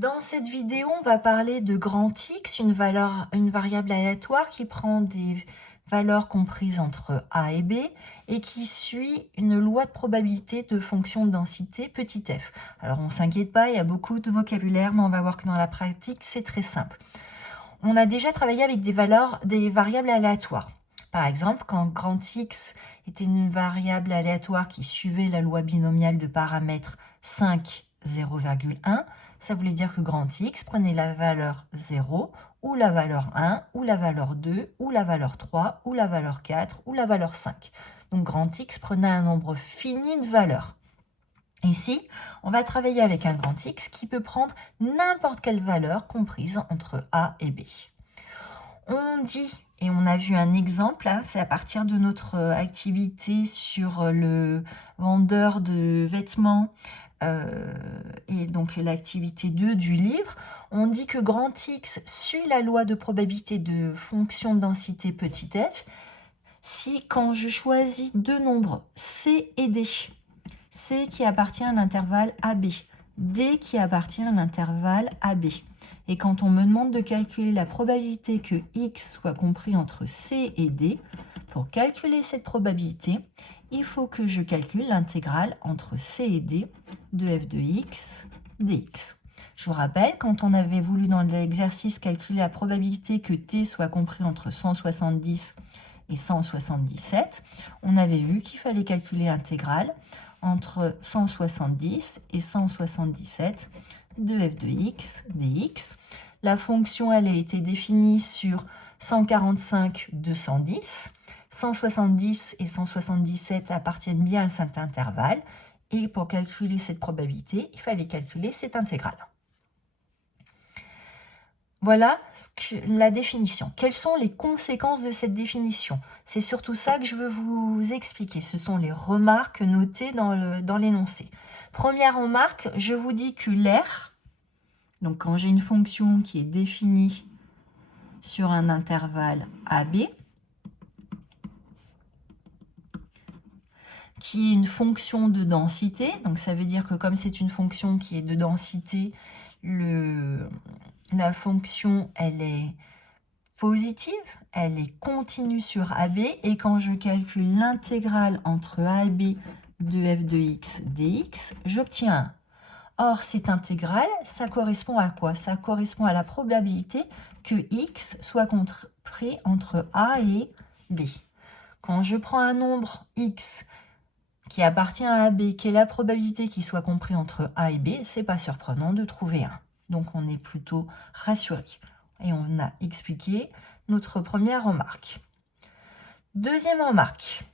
Dans cette vidéo, on va parler de grand X, une variable aléatoire qui prend des valeurs comprises entre A et B et qui suit une loi de probabilité de fonction de densité petit f. Alors on ne s'inquiète pas, il y a beaucoup de vocabulaire, mais on va voir que dans la pratique, c'est très simple. On a déjà travaillé avec des variables aléatoires. Par exemple, quand grand X était une variable aléatoire qui suivait la loi binomiale de paramètres 5, 0,1, ça voulait dire que grand X prenait la valeur 0, ou la valeur 1, ou la valeur 2, ou la valeur 3, ou la valeur 4, ou la valeur 5. Donc grand X prenait un nombre fini de valeurs. Ici, on va travailler avec un grand X qui peut prendre n'importe quelle valeur comprise entre A et B. On dit, et on a vu un exemple, hein, c'est à partir de notre activité sur le vendeur de vêtements, et donc l'activité 2 du livre, on dit que grand X suit la loi de probabilité de fonction de densité petit f si quand je choisis deux nombres C et D, C qui appartient à l'intervalle AB, D qui appartient à l'intervalle AB. Et quand on me demande de calculer la probabilité que X soit compris entre C et D, pour calculer cette probabilité, il faut que je calcule l'intégrale entre C et D de f de x dx. Je vous rappelle, quand on avait voulu dans l'exercice calculer la probabilité que t soit compris entre 170 et 177, on avait vu qu'il fallait calculer l'intégrale entre 170 et 177 de f de x dx. La fonction, elle a été définie sur 145, 210. 170 et 177 appartiennent bien à cet intervalle. Et pour calculer cette probabilité, il fallait calculer cette intégrale. Voilà la définition. Quelles sont les conséquences de cette définition? C'est surtout ça que je veux vous expliquer. Ce sont les remarques notées dans l'énoncé. Première remarque, je vous dis que l'air, donc quand j'ai une fonction qui est définie sur un intervalle AB, qui est une fonction de densité, donc ça veut dire que comme c'est une fonction qui est de densité, la fonction, elle est positive, elle est continue sur AB, et quand je calcule l'intégrale entre A et B de f de x dx, j'obtiens 1. Or, cette intégrale, ça correspond à quoi? Ça correspond à la probabilité que x soit compris entre A et B. Quand je prends un nombre x qui appartient à AB, quelle est la probabilité qu'il soit compris entre A et B, c'est pas surprenant de trouver 1. Donc on est plutôt rassuré. Et on a expliqué notre première remarque. Deuxième remarque.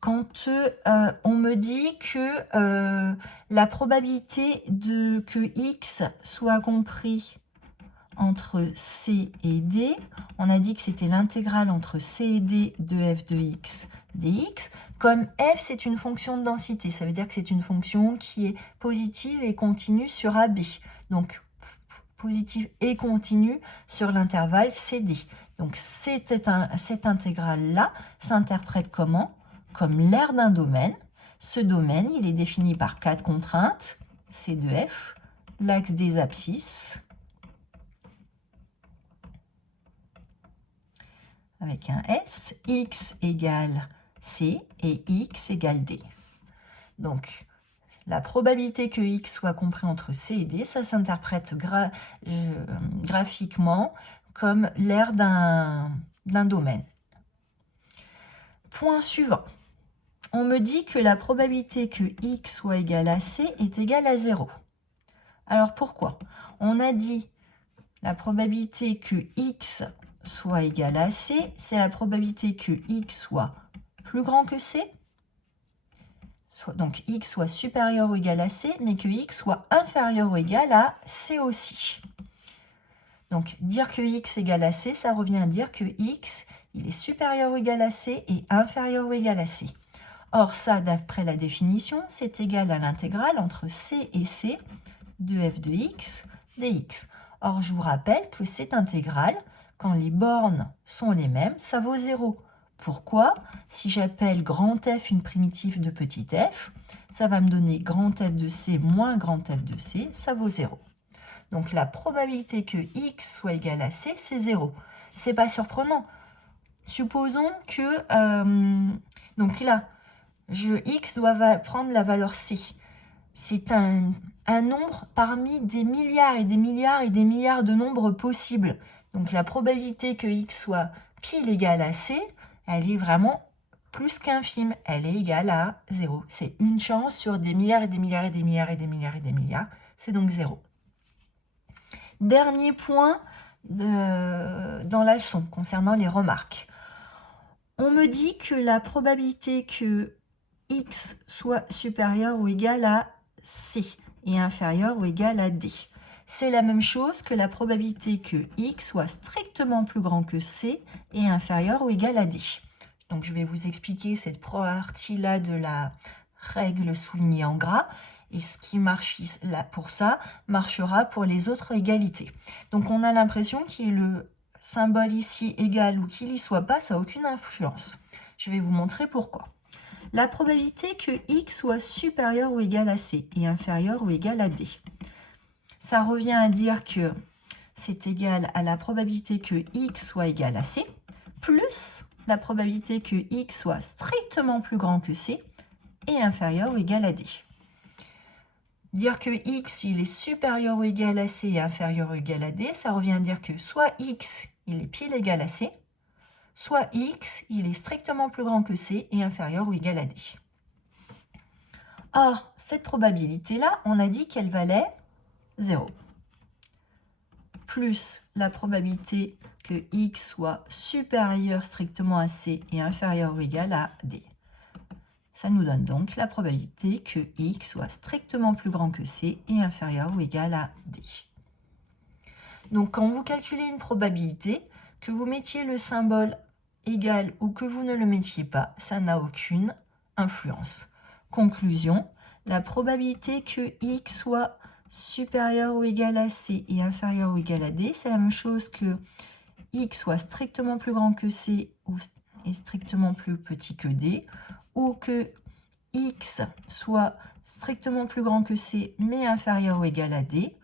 Quand on me dit que la probabilité que x soit compris entre C et D, on a dit que c'était l'intégrale entre C et D de f de x dx. Comme f, c'est une fonction de densité, ça veut dire que c'est une fonction qui est positive et continue sur AB. Donc, positive et continue sur l'intervalle CD. Donc, cette intégrale-là s'interprète comment? Comme l'aire d'un domaine. Ce domaine, il est défini par 4 contraintes. C de f, l'axe des abscisses, avec un S, x égale C et x égale D. Donc, la probabilité que x soit compris entre C et D, ça s'interprète graphiquement comme l'aire d'un domaine. Point suivant. On me dit que la probabilité que x soit égal à C est égale à 0. Alors pourquoi? On a dit la probabilité que x soit égal à C, c'est la probabilité que x soit plus grand que C, donc x soit supérieur ou égal à C, mais que x soit inférieur ou égal à C aussi. Donc dire que x égale à C, ça revient à dire que x, il est supérieur ou égal à C et inférieur ou égal à C. Or ça, d'après la définition, c'est égal à l'intégrale entre C et C de f de x dx. Or je vous rappelle que cette intégrale, quand les bornes sont les mêmes, ça vaut 0. Pourquoi? Si j'appelle grand F une primitive de petit f, ça va me donner grand F de C moins grand F de C, ça vaut 0. Donc la probabilité que x soit égal à C, c'est 0. C'est pas surprenant. Supposons que, donc là, x doit prendre la valeur C. C'est un nombre parmi des milliards et des milliards et des milliards de nombres possibles. Donc la probabilité que x soit pile égale à C, elle est vraiment plus qu'infime. Elle est égale à 0. C'est une chance sur des milliards et des milliards et des milliards et des milliards et des milliards. C'est donc 0. Dernier point dans la leçon concernant les remarques. On me dit que la probabilité que x soit supérieur ou égal à C et inférieur ou égal à D. C'est la même chose que la probabilité que x soit strictement plus grand que C et inférieur ou égal à D. Donc je vais vous expliquer cette partie-là de la règle soulignée en gras. Et ce qui marche là pour ça marchera pour les autres égalités. Donc on a l'impression qu'il y ait le symbole ici égal ou qu'il n'y soit pas, ça n'a aucune influence. Je vais vous montrer pourquoi. La probabilité que x soit supérieur ou égal à C et inférieur ou égal à D. Ça revient à dire que c'est égal à la probabilité que x soit égal à C, plus la probabilité que x soit strictement plus grand que C et inférieur ou égal à D. Dire que x il est supérieur ou égal à C et inférieur ou égal à D, ça revient à dire que soit x il est pile égal à C, soit x il est strictement plus grand que C et inférieur ou égal à D. Or, cette probabilité-là, on a dit qu'elle valait 0. Plus la probabilité que x soit supérieur strictement à C et inférieur ou égal à D. Ça nous donne donc la probabilité que x soit strictement plus grand que C et inférieur ou égal à D. Donc quand vous calculez une probabilité, que vous mettiez le symbole égal ou que vous ne le mettiez pas, ça n'a aucune influence. Conclusion, la probabilité que x soit supérieur ou égal à C et inférieur ou égal à D, c'est la même chose que x soit strictement plus grand que C et strictement plus petit que D, ou que x soit strictement plus grand que C mais inférieur ou égal à D,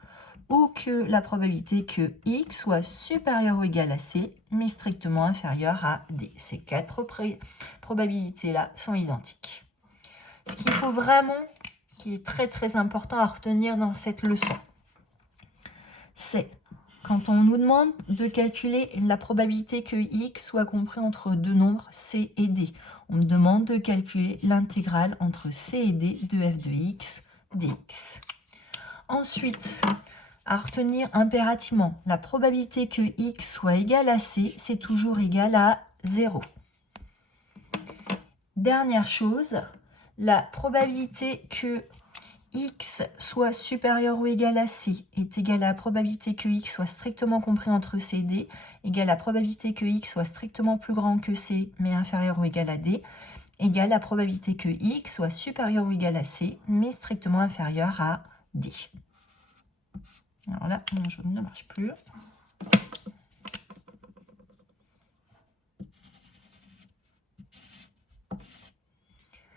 ou que la probabilité que x soit supérieur ou égal à C mais strictement inférieur à D. Ces quatre probabilités-là sont identiques. Ce qu'il faut vraiment, qui est très très important à retenir dans cette leçon, c'est quand on nous demande de calculer la probabilité que x soit compris entre deux nombres C et D. On me demande de calculer l'intégrale entre C et D de f de x dx. Ensuite, à retenir impérativement, la probabilité que x soit égal à C, c'est toujours égal à 0. Dernière chose, la probabilité que x soit supérieur ou égal à C est égal à la probabilité que x soit strictement compris entre C et D, égale à la probabilité que x soit strictement plus grand que C mais inférieur ou égal à D, égale à la probabilité que x soit supérieur ou égal à C mais strictement inférieur à D. Alors là, mon jaune ne marche plus.